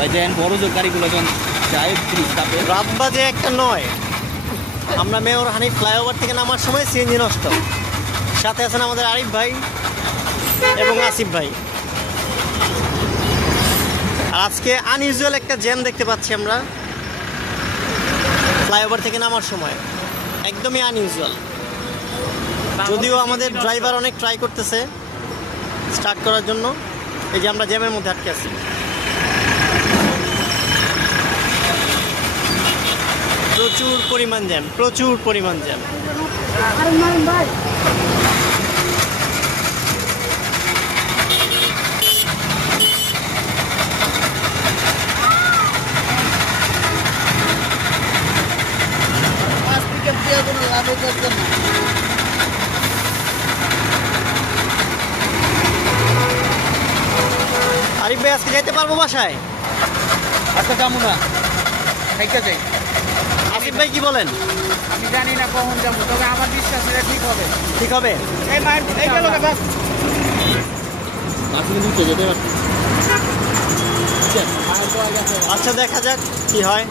ভাই দেখেন বড় যে গাড়িগুলো যখন যায় রাত বাজে একটা নয়, আমরা মেয়র হানিফ ফ্লাইওভার থেকে নামার সময় সিএনজি নষ্ট। সাথে আছেন আমাদের আরিফ ভাই এবং আসিফ ভাই। আর আজকে আনইউজুয়াল একটা জ্যাম দেখতে পাচ্ছি আমরা ফ্লাইওভার থেকে নামার সময়, একদমই আনইউজুয়াল। যদিও আমাদের ড্রাইভার অনেক ট্রাই করতেছে স্টার্ট করার জন্য, এই যে আমরা জ্যামের মধ্যে আটকে আছি। প্রচুর পরিমাণ জ্যাম, প্রচুর পরিমাণ জ্যাম। আরিফ ভাই আজকে যাইতে পারবো বাসায়? আচ্ছা যাবো না, খাইতে যাই। আসিফ ভাই কি বলেন? আমি জানি না কখন যাবো, তবে আমার বিশ্বাস এটা ঠিক হবে। ঠিক হবে? এই মায়ের এই গেল বাস আচ্ছা দেখা যাক কি হয়।